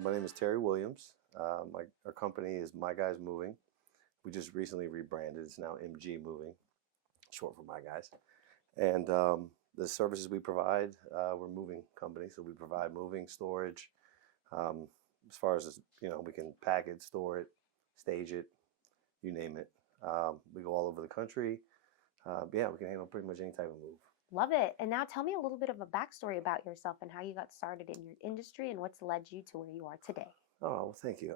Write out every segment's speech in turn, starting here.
My name is Terry Williams. Our company is My Guys Moving. We just recently rebranded. It's now MG Moving, short for My Guys. And the services we provide, we're a moving company, so we provide moving, storage. Um, as far as we can pack it, store it, stage it, you name it. We go all over the country. Yeah, we can handle pretty much any type of move. Love it. And now tell me a little bit of a backstory about yourself and how you got started in your industry and what's led you to where you are today. Oh, well, thank you.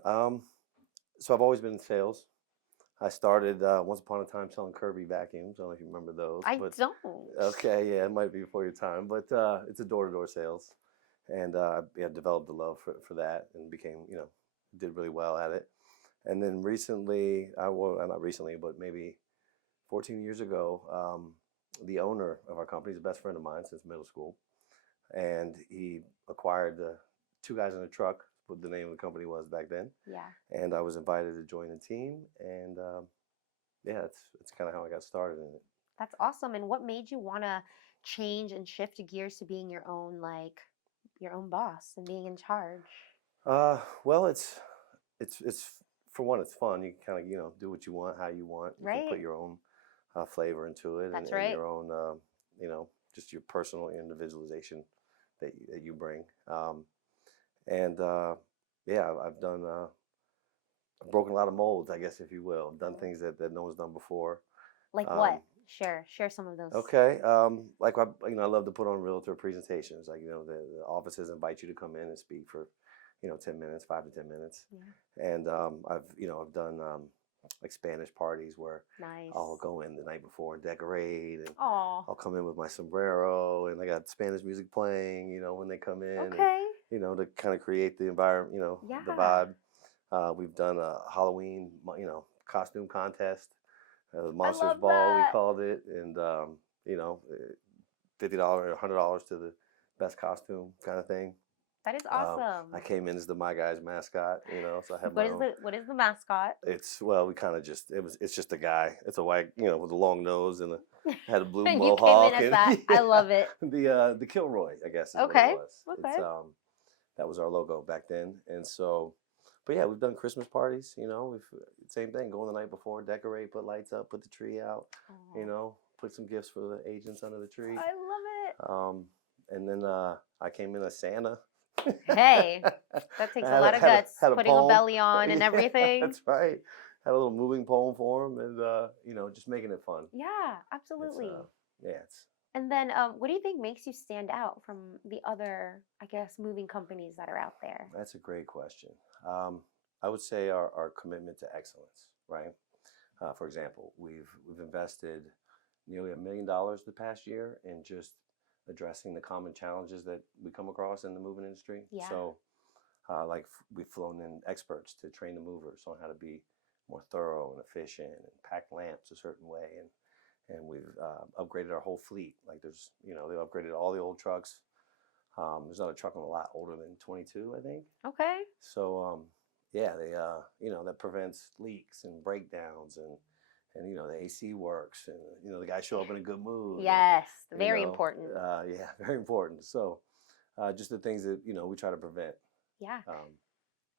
So I've always been in sales. I started once upon a time selling Kirby vacuums. I don't know if you remember those, I but don't. okay, yeah, it might be before your time, but it's a door-to-door sales, and yeah, developed a love for that and became, did really well at it. And then recently, not recently, but maybe 14 years ago, the owner of our company is a best friend of mine since middle school, and he acquired the two guys in a truck, what the name of the company was back then. Yeah. And I was invited to join the team, and yeah, it's kind of how I got started in it. That's awesome. And what made you want to change and shift gears to being your own boss and being in charge? Well, it's for one, it's fun. You can kind of do what you want, how you want. You can put Right? your own flavor into it, That's and right. your own just your personal individualization that you bring. And yeah, I've done I've broken a lot of molds, I guess, if you will. I've done things that no one's done before. Like Um, what? Share some of those. Okay. Like I love to put on realtor presentations. Like the offices invite you to come in and speak for, 10 minutes, 5 to 10 minutes. Yeah. And I've done like Spanish parties where Nice. I'll go in the night before and decorate, and Oh. I'll come in with my sombrero, and I got Spanish music playing. When they come in, and Okay. to kind of create the environment, the Yeah. vibe. We've done a Halloween, costume contest, I Monsters love Ball, we that. called it, and you know, $50 or $100 to the best costume kind of thing. That is I awesome. came in as the My Guys mascot, so I have my What is own. the mascot? We kind of it's just a guy. It's a white, with a long nose and had a blue And you came in mohawk, as and that. I yeah, love it. the Kilroy, I guess, is what it Okay. was. Okay. It's That was our logo back then, and so. But yeah, we've done Christmas parties. We've same thing. Go in the night before, decorate, put lights up, put the tree out. Aw. Put some gifts for the agents under the tree. I love it. And then I came in as Santa. Hey, that takes a lot of guts, Had a putting a poem. belly on and Yeah, everything. that's right. Had a little moving poem for him, and just making it fun. Yeah, It's absolutely. yeah, it's And then, what do you think makes you stand out from the other, I guess, moving companies that are out there? that's a great question. I would say our commitment to excellence, right? For example, we've invested nearly $1 million the past year in just addressing the common challenges that we come across in the moving industry. Yeah. So, we've flown in experts to train the movers on how to be more thorough and efficient and pack lamps a certain way, and we've upgraded our whole fleet. Like they've upgraded all the old trucks. There's not a truck on the lot older than 22, I think. Okay. So yeah, they that prevents leaks and breakdowns, and the AC works, and the guys show up in a good mood. Yes, And, very important. Yeah, very important. So just the things that we try to prevent. Yeah. Um,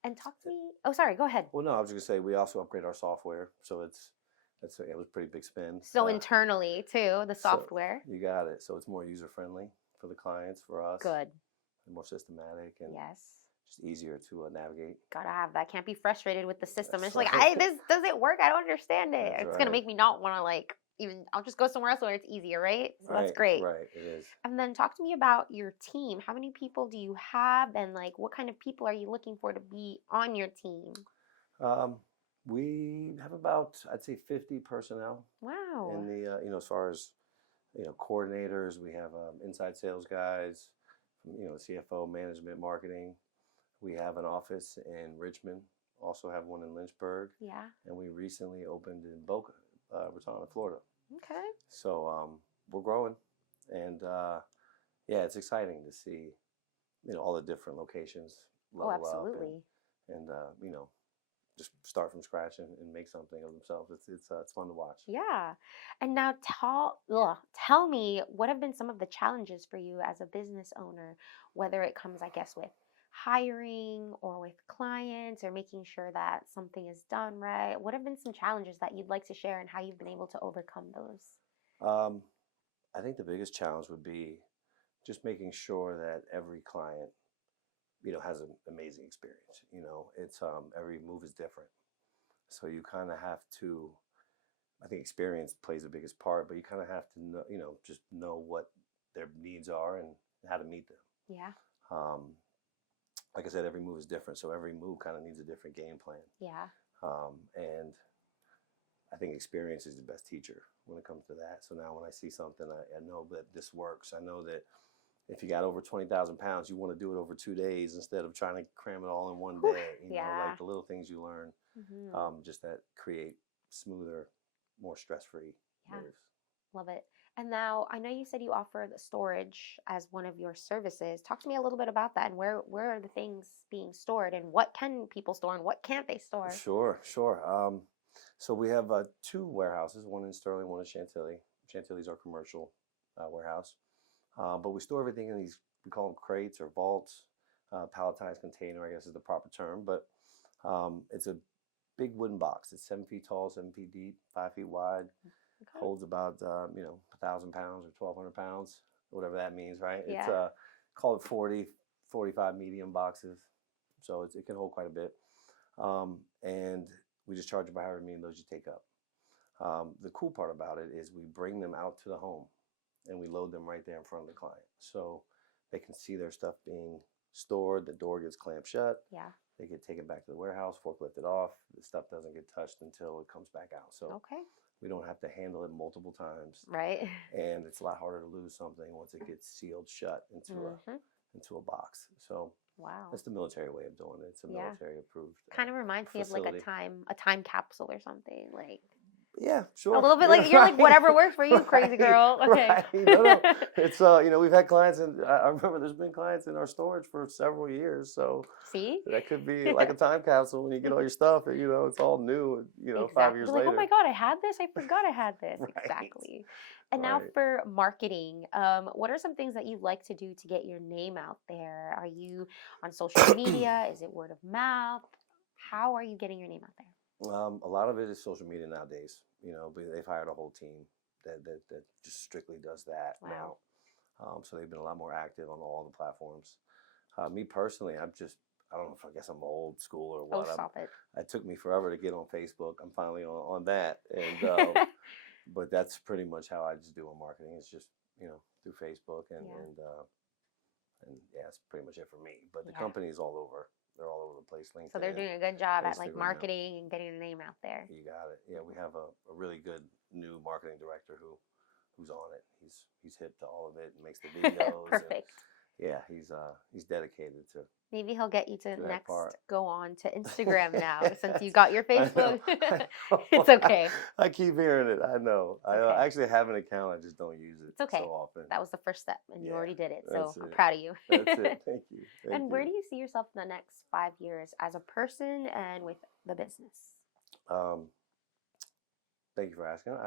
And talk to me. Oh, sorry, go ahead. well, no, I was just gonna say we also upgrade our software, so it was a pretty big spend. So internally too, the So software. you got it. So it's more user friendly for the clients, for us, Good. and more systematic and Yes. just easier to navigate. Gotta have that. Can't be frustrated with the system. That's It's like, right. this doesn't work. I don't understand it. That's It's gonna right. make me not want to even. I'll just go somewhere else where it's easier, right? So that's Right, great. right. It is. And then talk to me about your team. How many people do you have, and what kind of people are you looking for to be on your team? We have about, I'd say, 50 personnel Wow. in the as far as coordinators. We have inside sales guys, CFO, management, marketing. We have an office in Richmond. Also have one in Lynchburg, Yeah. and we recently opened in Boca Raton, Florida. Okay. So we're growing, and yeah, it's exciting to see all the different locations Oh, level up absolutely. and just start from scratch and make something of themselves. It's fun to watch. Yeah. And now tell me, what have been some of the challenges for you as a business owner, whether it comes, I guess, with hiring or with clients or making sure that something is done right? What have been some challenges that you'd like to share and how you've been able to overcome those? Um, I think the biggest challenge would be just making sure that every client, has an amazing experience. It's every move is different, so you kind of have to. I think experience plays the biggest part, but you kind of have to know, just know what their needs are and how to meet them. Yeah. Um, like I said, every move is different, so every move kind of needs a different game plan. Yeah. And I think experience is the best teacher when it comes to that. So now when I see something, I know that this works. I know that if you got over 20,000 pounds, you want to do it over 2 days instead of trying to cram it all in one Whew. day. Yeah. Like the little things you learn, Hmm. just that create smoother, more stress-free Yeah. moves. Love it. And now I know you said you offer the storage as one of your services. Talk to me a little bit about that and where are the things being stored and what can people store and what can't they store? Sure, sure. So we have two warehouses, one in Sterling, one in Chantilly. Chantilly's our commercial warehouse. But we store everything in these, we call them crates or vaults, palletized container, I guess is the proper term. But it's a big wooden box. It's 7 feet tall, 7 feet deep, 5 feet wide. Okay. Holds about 1,000 pounds or 1,200 pounds, whatever that means, right? It's Yeah. call it 40, 45 medium boxes, so it can hold quite a bit. And we just charge you by however many of those you take up. The cool part about it is we bring them out to the home and we load them right there in front of the client, so they can see their stuff being stored. The door gets clamped shut. Yeah. They get taken back to the warehouse, forklifted off. The stuff doesn't get touched until it comes back out. So Okay. we don't have to handle it multiple times, Right. and it's a lot harder to lose something once it gets sealed shut Hmm. into a box. So Wow. that's the military way of doing it. It's a Yeah. military approved Kind of reminds me of like facility. a time capsule or something. Like Yeah, a sure. little bit like you're like whatever works for you, crazy Right, girl. Okay. right. No. It's we've had clients, and I remember there's been clients in our storage for several years. So See? that could be like a time capsule when you get all your stuff, and it's all new. 5 years Exactly. Like, oh my later. God, I had this. I forgot I had this. Right, Exactly. And now right. for marketing, what are some things that you like to do to get your name out there? Are you on social media? Is it word of mouth? How are you getting your name out there? A lot of it is social media nowadays. But they've hired a whole team that just strictly does that Wow. now. So they've been a lot more active on all the platforms. Me personally, I don't know if I guess I'm old school or Oh, what. stop it. It took me forever to get on Facebook. I'm finally on that, and but that's pretty much how I just do on marketing. It's just through Facebook Yeah. and yeah, that's pretty much it for me. But the Yeah. company is all over. They're all over the place. So they're LinkedIn, doing a good job at like Instagram. marketing and getting the name out there. You got it. Yeah, we have a really good new marketing director who's on it. He's hip to all of it and makes the videos. And Perfect. yeah, he's dedicated to Maybe he'll get you to that next part. go on to Instagram now since you got your I know. Facebook. I know. It's okay. I keep hearing it. I know. It's I okay. actually have an account. I just don't use it It's okay. so often. That was the first step, and you Yeah, already did it. that's So I'm it. proud of you. That's it. Thank you. Thank And where you. do you see yourself in the next 5 years as a person and with the business? Um, Thank you for asking.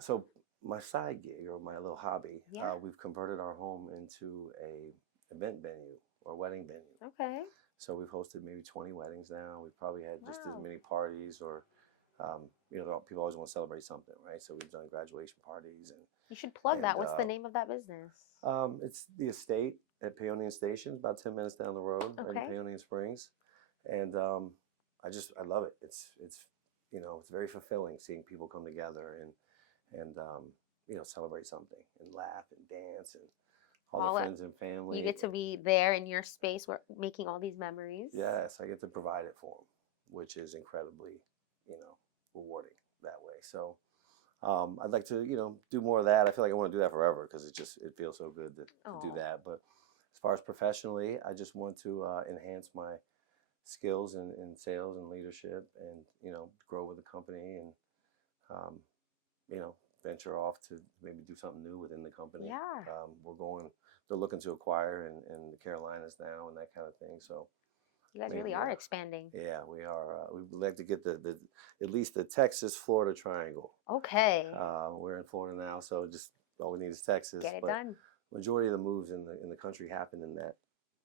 So my side gig or my little hobby, Yeah. we've converted our home into a event venue or wedding venue. Okay. So we've hosted maybe 20 weddings now. We've probably had just as Wow. many parties, or people always want to celebrate something, right? So we've done graduation parties You should plug and that. What's the name of that business? it's the estate at Paeonian Station, about 10 minutes down the road, right in Okay. Paeonian Springs, and I love it. It's very fulfilling seeing people come together and celebrate something and laugh and dance and all All their that friends and family. you get to be there in your space, where making all these memories. Yes, I get to provide it for them, which is incredibly, rewarding that way. So I'd like to, do more of that. I feel like I want to do that forever because it feels so good to do Oh, that. But as far as professionally, I just want to enhance my skills in sales and leadership, and grow with the company, and um, venture off to maybe do something new within the company. yeah. They're looking to acquire in the Carolinas now and that kind of thing. So You guys really maybe, are expanding. yeah, we are. We'd like to get the at least the Texas Florida triangle. Okay. We're in Florida now, so just all we need is Texas. Get it But done. majority of the moves in the country happen in that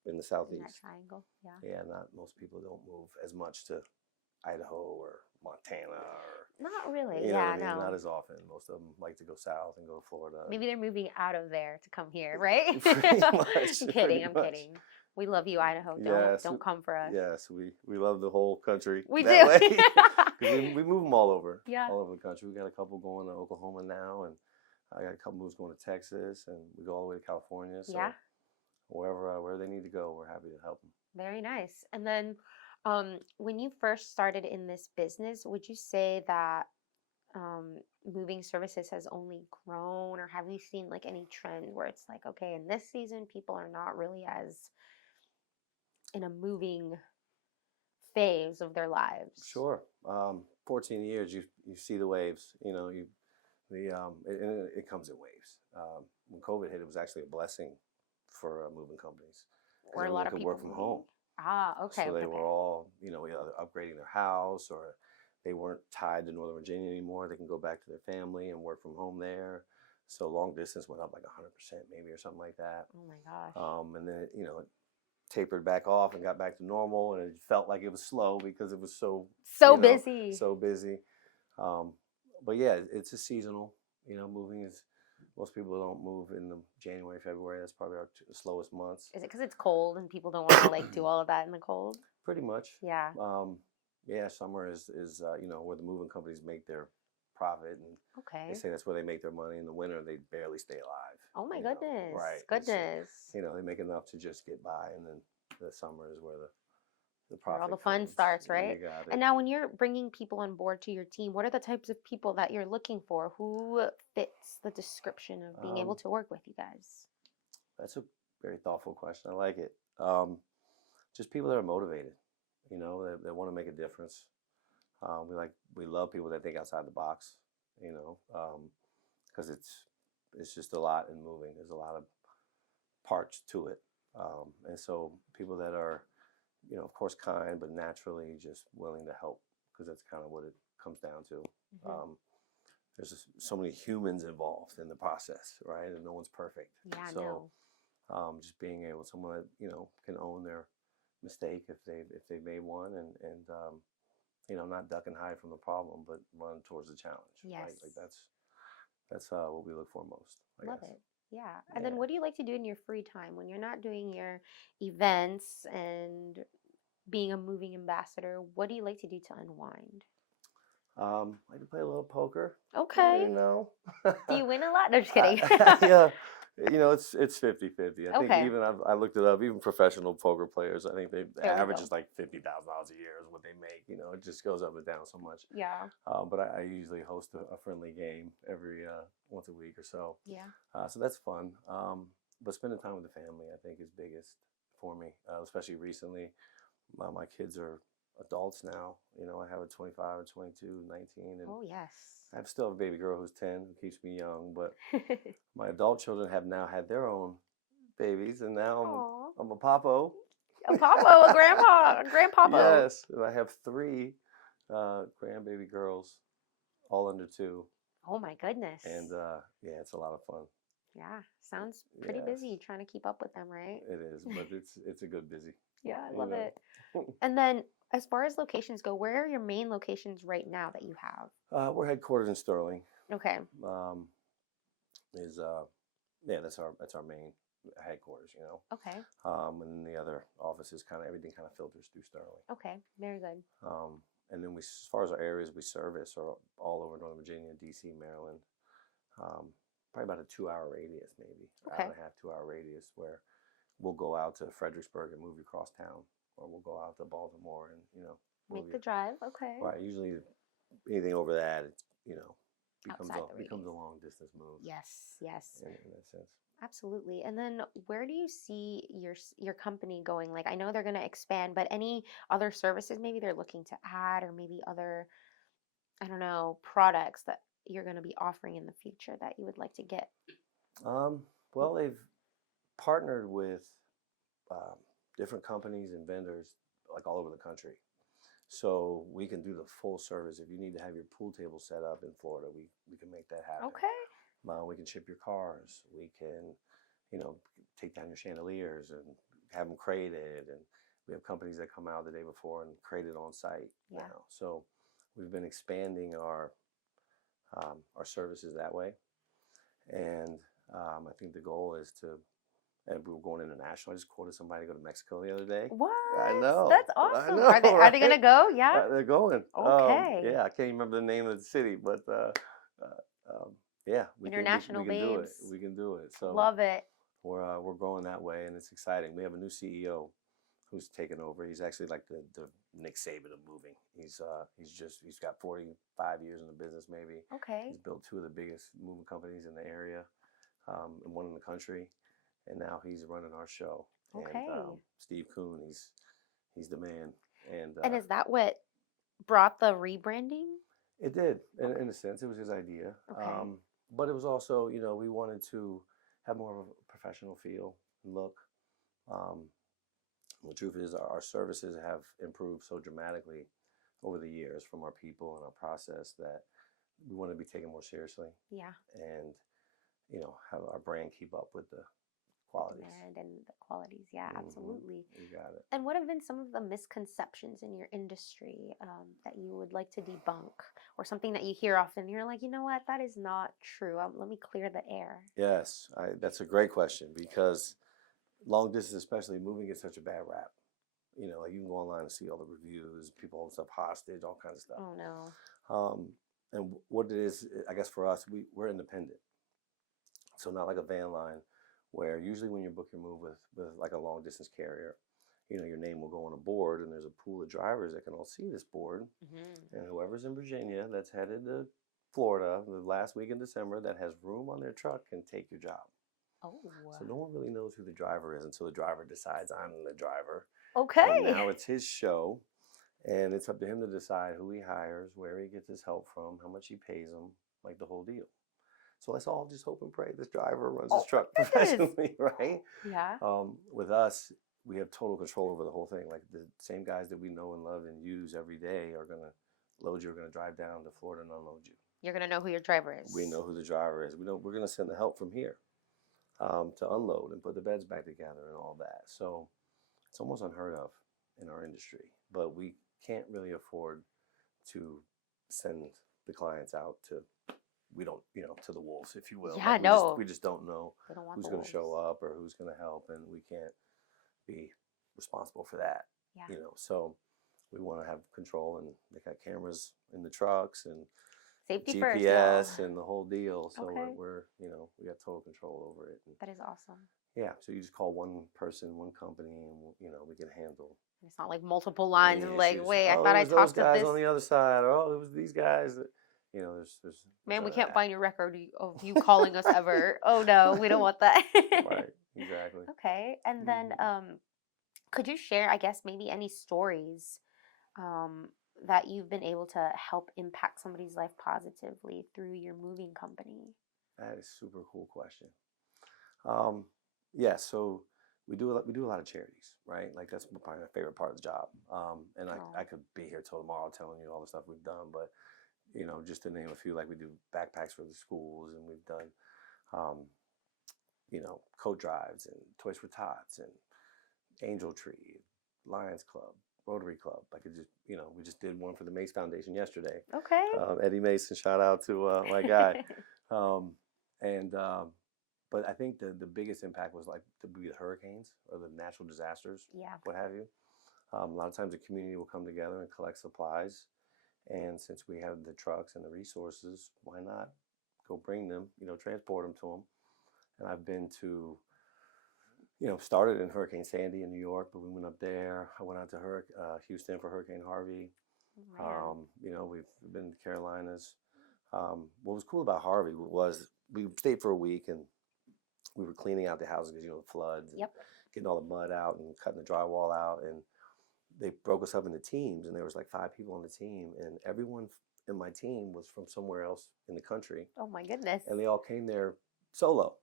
in the in that southeast. triangle. Yeah. Yeah, not most people don't move as much to Idaho or Montana or Not really. you know what Yeah, I mean. Not no. as often. Most of them like to go south and go to Florida. Maybe they're moving out of there to come here, right? Pretty much. I'm Pretty kidding. I'm much. kidding. We love you, Idaho. Yes. Don't come for us. Yes. We love the whole country We that do. way. 'Cause we move them Yeah. all over the country. We got a couple going to Oklahoma now, and I got a couple moves going to Texas, and we go all the way to California. So Yeah. where they need to go, we're happy to help them. Very nice. And then, when you first started in this business, would you say that moving services has only grown, or have you seen like any trends where it's like, okay, in this season, people are not really as in a moving phase of their lives? Sure. 14 years, you see the waves. You know, it comes in waves. When COVID hit, it was actually a blessing for moving companies because Where a everyone lot of could people work from moving. home. Ah, okay, So okay, they okay. were all, you know, either upgrading their house or they weren't tied to Northern Virginia anymore. They can go back to their family and work from home there. So long distance went up like 100% maybe or something like that. Oh my gosh. And then you know, it tapered back off and got back to normal, and it felt like it was slow because it was so So you know, busy. so busy. Um, but yeah, it's a seasonal. You know, moving is most people don't move in the January, February. That's probably our slowest months. Is it because it's cold and people don't want to like do all of that in the cold? Pretty much. Yeah. Yeah, summer is you know, where the moving companies make their profit, and Okay. they say that's where they make their money. In the winter, they barely stay alive. Oh my you know. goodness. Right. Goodness. You know, they make enough to just get by, and then the summer is where the Where profit all the fun comes. starts, right? You got it. And now, when you're bringing people on board to your team, what are the types of people that you're looking for? Who fits the description of being able to work with you guys? That's a very thoughtful question. I like it. Just people that are motivated. You know, that want to make a difference. We love people that think outside the box. You know, because it's just a lot in moving. There's a lot of parts to it, and so people that are, you know, of course, kind but naturally just willing to help, because that's kind of what it comes down to. There's just so many humans involved in the process, right? And no one's perfect. Yeah, So no. just being able, someone that, you know, can own their mistake if they've made one, and you know, not duck and hide from the problem, but run towards the challenge. Yes. Right? Like that's what we look for most. I Love guess. it. Yeah. And then Yeah. what do you like to do in your free time when you're not doing your events and being a moving ambassador? What do you like to do to unwind? I like to play a little poker. Okay. You know. Do you win a lot? No, just kidding. Yeah. You know, it's 50-50. I think Okay. even I looked it up. Even professional poker players, I think the There we average go. is like $50,000 a year is what they make. You know, it just goes up and down so much. Yeah. But I usually host a friendly game every once a week or so. Yeah. So that's fun. But spending time with the family, I think, is biggest for me, especially recently. My kids are adults now. You know, I have a 25, a 22, 19, and Oh, yes. I still have a baby girl who's 10 who keeps me young. But my adult children have now had their own babies, and now Aw. I'm a papo. A papo, a grandpa, a grandpapo. Yes, and I have 3 grandbaby girls, all under 2. Oh my goodness. And yeah, it's a lot of fun. Yeah, sounds pretty Yes. busy trying to keep up with them, right? It is, but it's a good busy. Yeah, I you love know. it. And then, as far as locations go, where are your main locations right now that you have? We're headquartered in Sterling. Okay. Yeah, that's our main headquarters. You know. Okay. And then the other offices, everything kind of filters through Sterling. Okay. Very good. And then as far as our areas we service are all over Northern Virginia, DC, Maryland. Probably about a 2-hour radius, maybe. Okay. Hour and a half, 2-hour radius, where we'll go out to Fredericksburg and move you across town, or we'll go out to Baltimore and, you know, Make the drive. Okay. Right. Usually anything over that, it's, you know, becomes Outside the becomes a radius. long distance move. Yes. Yes. In that sense. Absolutely. And then, where do you see your company going? Like, I know they're going to expand, but any other services maybe they're looking to add, or maybe other, I don't know, products that you're going to be offering in the future that you would like to get? Well, they've partnered with different companies and vendors like all over the country. So we can do the full service. If you need to have your pool table set up in Florida, we can make that happen. Okay. We can ship your cars. We can, you know, take down your chandeliers and have them crated, and we have companies that come out the day before and crate it on site Yeah. now. So we've been expanding our services that way, and I think the goal is to. And we were going international. I just quoted somebody to go to Mexico the other day. What? I know. That's I awesome. know, Are they right? gonna go? Yeah. They're going. Okay. Yeah, I can't remember the name of the city, but yeah, International we can do it. babes. We can do it. So Love it. we're going that way, and it's exciting. We have a new CEO who's taken over. He's actually like the Nick Saban of moving. He's got 45 years in the business maybe. Okay. He's built two of the biggest moving companies in the area, and one in the country, and now he's running our show. Okay. And Steve Kuhn, he's the man. And is that what brought the rebranding? It did, in a sense. It was his idea. Okay. But it was also, we wanted to have more of a professional feel and look. The truth is, our services have improved so dramatically over the years from our people and our process that we want to be taken more seriously. Yeah. And, have our brand keep up with the qualities. Demand and the qualities. Yeah, absolutely. You got it. And what have been some of the misconceptions in your industry that you would like to debunk, or something that you hear often? You're like, you know what, that is not true. Let me clear the air. Yes, that's a great question, because long distance, especially moving, gets such a bad rap. Like you can go online and see all the reviews, people hold stuff hostage, all kinds of stuff. Oh no. And what it is, I guess for us, we're independent. So not like a van line, where usually when you book your move with like a long distance carrier, your name will go on a board, and there's a pool of drivers that can all see this board. Mm-hmm. And whoever's in Virginia that's headed to Florida the last week in December that has room on their truck can take your job. Oh. So no one really knows who the driver is until the driver decides, I'm the driver. Okay. And now it's his show, and it's up to him to decide who he hires, where he gets his help from, how much he pays him, like the whole deal. So let's all just hope and pray this driver runs his truck professionally, right? Yeah. With us, we have total control over the whole thing. Like the same guys that we know and love and use every day are going to load you, are going to drive down to Florida and unload you. You're going to know who your driver is. We know who the driver is. We're going to send the help from here to unload and put the beds back together and all that. So it's almost unheard of in our industry, but we can't really afford to send the clients out to the wolves, if you will. Yeah, like no. We just don't know who's going to show up or who's going to help, and we can't be responsible for that. Yeah. So we want to have control, and they got cameras in the trucks and safety GPS first, and the whole deal. So okay. we're we got total control over it. And that is awesome. yeah, so you just call one person, one company, and we can handle. It's not like multiple lines of like, issues. wait, I thought I talked to those guys this on the other side, or it was these guys. There's man, we none of can't that. find your record of you calling us ever. Oh no, we don't want that. Right, exactly. Okay, and then could you share, I guess, maybe any stories that you've been able to help impact somebody's life positively through your moving company? That is a super cool question. Yeah, so we do a lot of charities, right? Like that's probably my favorite part of the job. And I could be here till tomorrow telling you all the stuff we've done, but just to name a few, like we do backpacks for the schools, and we've done, coat drives and Toys for Tots and Angel Tree, Lions Club, Rotary Club. I could just, we just did one for the Mace Foundation yesterday. Okay. Eddie Mason, shout out to my guy. But I think the biggest impact was like to be the hurricanes or the natural disasters, what have you. A lot of times the community will come together and collect supplies. And since we have the trucks and the resources, why not go bring them, transport them to them. And I've been to, started in Hurricane Sandy in New York, but we went up there. I went out to Houston for Hurricane Harvey. We've been to Carolinas. What was cool about Harvey was we stayed for a week, and we were cleaning out the houses because, the floods, and getting all the mud out and cutting the drywall out. And they broke us up into teams, and there was like 5 people on the team, and everyone in my team was from somewhere else in the country. Oh my goodness. And they all came there solo,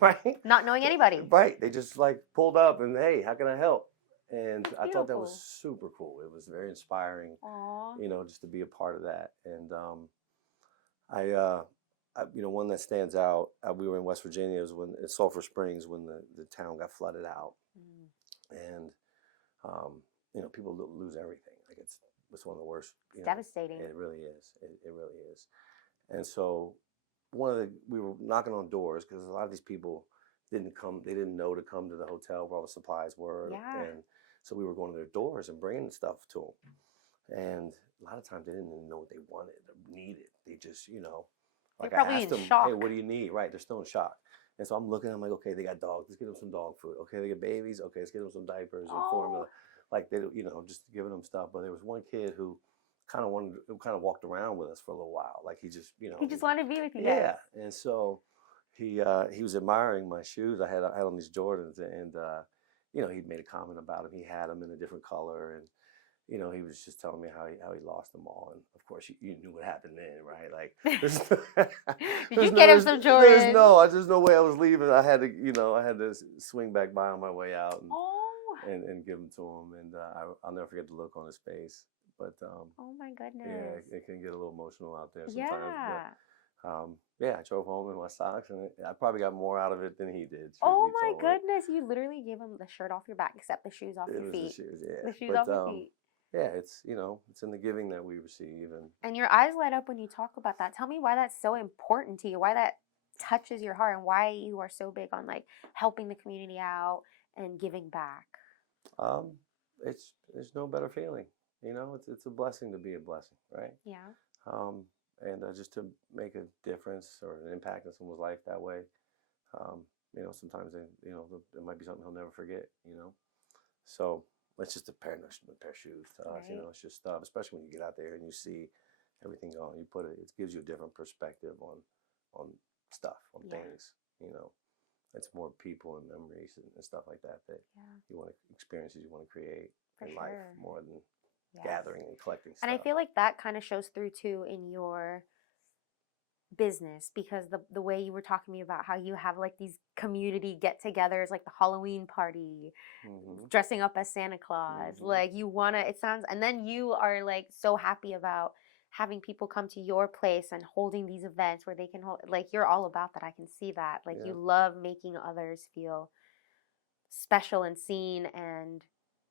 right? Not knowing anybody. Right. They just like pulled up and, hey, how can I help? And That's I thought that was beautiful. super cool. It was very inspiring, Aww. just to be a part of that. And one that stands out, we were in West Virginia, was when at Sulphur Springs, when the town got flooded out. and people lose everything. Like it's one of the worst. It's devastating. It really is. It really is. And so we were knocking on doors because a lot of these people didn't come. They didn't know to come to the hotel where all the supplies were, Yeah. and so we were going to their doors and bringing stuff to them. And a lot of times they didn't even know what they wanted or needed. They just, They're like I probably asked in them, shock. hey, what do you need? Right, they're still in shock. And so I'm looking, I'm like, okay, they got dogs. Let's get them some dog food. Okay, they get babies. Okay, let's get them some diapers and formula. Like they, just giving them stuff. But there was one kid who kind of walked around with us for a little while. Like he just, He just wanted to be with you yeah. guys. And so he was admiring my shoes. I had on these Jordans, and he'd made a comment about them. He had them in a different color, and he was just telling me how he lost them all. And of course, you knew what happened then, right? Like, did you get him some Jordans? There's no way I was leaving. I had to swing back by on my way out and give them to him. And I'll never forget the look on his face. But oh my goodness, yeah, it can get a little emotional out there sometimes. Yeah. But I drove home in my socks, and I probably got more out of it than he did. Oh my goodness, you literally gave him the shirt off your back, except the shoes off your feet. The shoes, yeah. The shoes off your feet. Yeah, it's it's in the giving that we receive, and your eyes light up when you talk about that. Tell me why that's so important to you, why that touches your heart, and why you are so big on like helping the community out and giving back. There's no better feeling, it's a blessing to be a blessing, right? Yeah. And just to make a difference or an impact in someone's life that way, sometimes it might be something he'll never forget, So it's just a pair of shoes to us, Right. It's just stuff, especially when you get out there and you see everything on. It gives you a different perspective on stuff, on things, It's more people and memories and stuff like that you want to experiences you want to create in life more than gathering and collecting stuff. And I feel like that kind of shows through too in your business, because the way you were talking to me about how you have like these community get-togethers, like the Halloween party, dressing up as Santa Claus, like you want to, it sounds, and then you are like so happy about having people come to your place and holding these events where they can hold, like you're all about that. I can see that. Like you love making others feel special and seen, and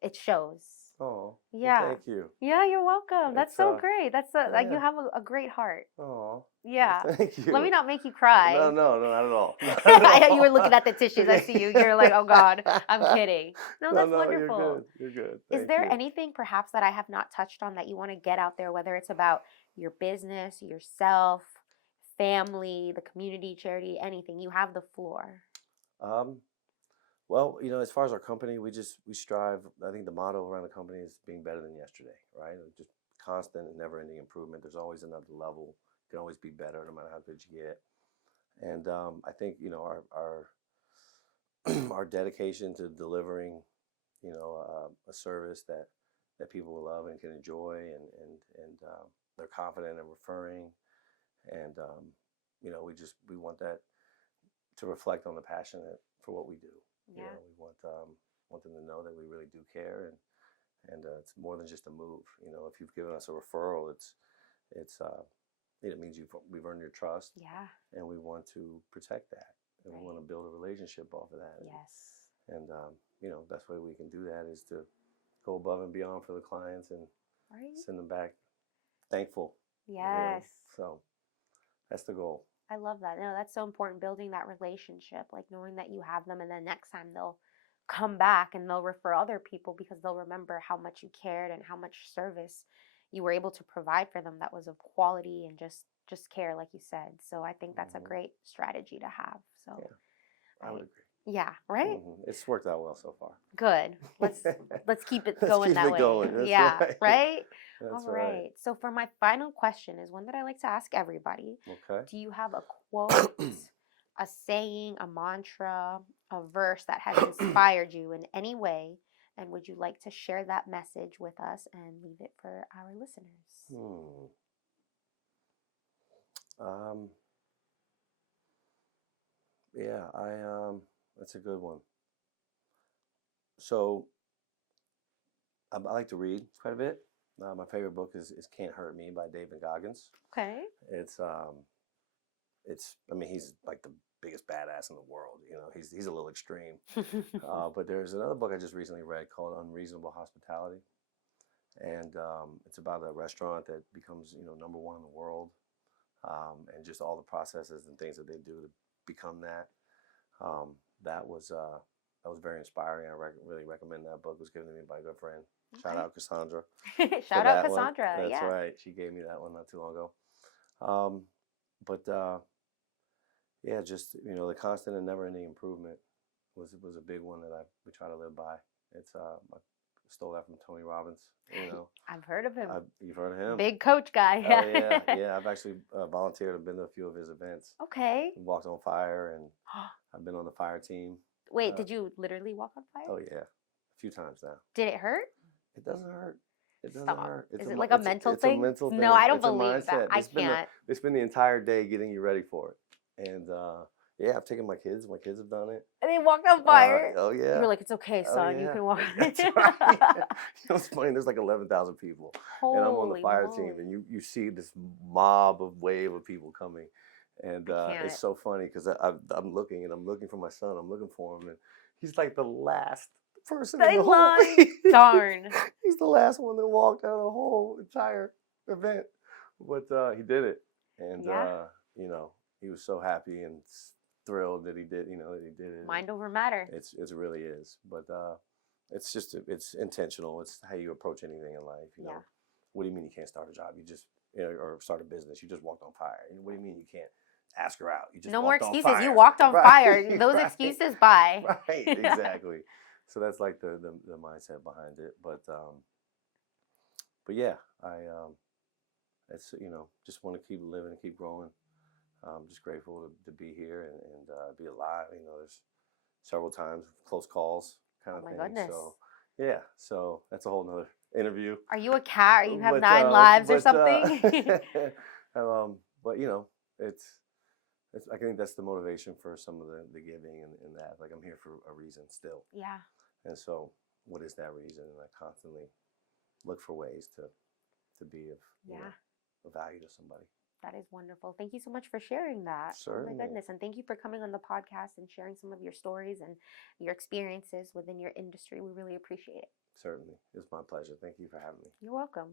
it shows. Oh, yeah. Well, thank you. Yeah, you're welcome. That's so great. That's like you have a great heart. Oh, yeah. Well, thank you. Let me not make you cry. No, not at all. Not at all. You were looking at the tissues. I see you. You're like, oh God, I'm kidding. No, that's wonderful. You're good. Is there anything perhaps that I have not touched on that you want to get out there, whether it's about your business, yourself, family, the community, charity, anything? You have the floor. Well, as far as our company, we strive. I think the motto around the company is being better than yesterday, right? Just constant and never-ending improvement. There's always another level. You can always be better, no matter how good you get. And I think our dedication to delivering, a service that people will love and can enjoy, and they're confident in referring, and we want that to reflect on the passion for what we do. Yeah. We want them to know that we really do care, and it's more than just a move. If you've given us a referral, it means we've earned your trust. Yeah. And we want to protect that, and we want to build a relationship off of that. Yes. And best way we can do that is to go above and beyond for the clients and send them back thankful. Yes. So that's the goal. I love that. No, that's so important, building that relationship, like knowing that you have them, and then next time they'll come back and they'll refer other people because they'll remember how much you cared and how much service you were able to provide for them that was of quality and just care, like you said. So I think that's a great strategy to have. So yeah, I would agree. Yeah, right? It's worked out well so far. Good. Let's keep it going that way. Going. That's yeah, right? All right. So for my final question is one that I like to ask everybody. Okay. Do you have a quote, a saying, a mantra, a verse that has inspired you in any way? And would you like to share that message with us and leave it for our listeners? Yeah, that's a good one. So I like to read quite a bit. My favorite book is Can't Hurt Me by David Goggins. Okay. It's I mean, he's like the biggest badass in the world. You know, he's a little extreme. But there's another book I just recently read called Unreasonable Hospitality, and it's about a restaurant that becomes #1 in the world, and just all the processes and things that they do to become that. Um, that was very inspiring. Really recommend that book. It was given to me by a good friend. Shout Okay. out Cassandra for Shout out that one. Cassandra. That's Yeah. right. She gave me that one not too long ago. But yeah, just the constant and never-ending improvement was a big one that we try to live by. It's I stole that from Tony Robbins. I've heard of him. You've heard of him? Big coach guy. Oh yeah, yeah. I've actually volunteered. I've been to a few of his events. Okay. Walked on fire, and I've been on the fire team. Wait, did you literally walk on fire? Oh yeah, a few times now. Did it hurt? It doesn't hurt. It doesn't Stop. hurt. Is it like a mental it's thing? a mental thing. No, I don't It's a believe that. mindset. I can't. It's been the entire day getting you ready for it. And yeah, I've taken my kids. My kids have done it. And they walked on fire. Oh yeah. You were like, it's okay, son. Oh, You yeah. can walk. That's right. It's funny. There's like 11,000 people, and I'm on the Holy fire moly. team, and you see this wave of people coming, and I can't. it's so funny because I'm looking for my son. I'm looking for him, and he's like the last person in the whole thing. Darn. He's the last one that walked out of the whole entire event, but he did it, and Yeah. he was so happy and thrilled that he did. That he did it. Mind over matter. It really is, but it's just it's intentional. It's how you approach anything in life. Yeah. What do you mean you can't start a job? You just or start a business. You just walked on fire. What do you mean you can't ask her out? You just No more walked on excuses. fire. You walked on Right, fire. Those right, excuses, bye. Right, exactly. So that's like the mindset behind it. But yeah, it's just want to keep living and keep growing. I'm just grateful to be here and be alive. There's several times close calls kind of Oh my thing. goodness. So yeah, so that's a whole nother interview. Are you a cat? Or you have But, 9 lives or but, something? but I think that's the motivation for some of the giving and that. Like I'm here for a reason still. Yeah. And so, what is that reason? And I constantly look for ways to be of value to somebody. That is wonderful. Thank you so much for sharing that. Oh Certainly. my goodness. And thank you for coming on the podcast and sharing some of your stories and your experiences within your industry. We really appreciate it. Certainly. It's my pleasure. Thank you for having me. You're welcome.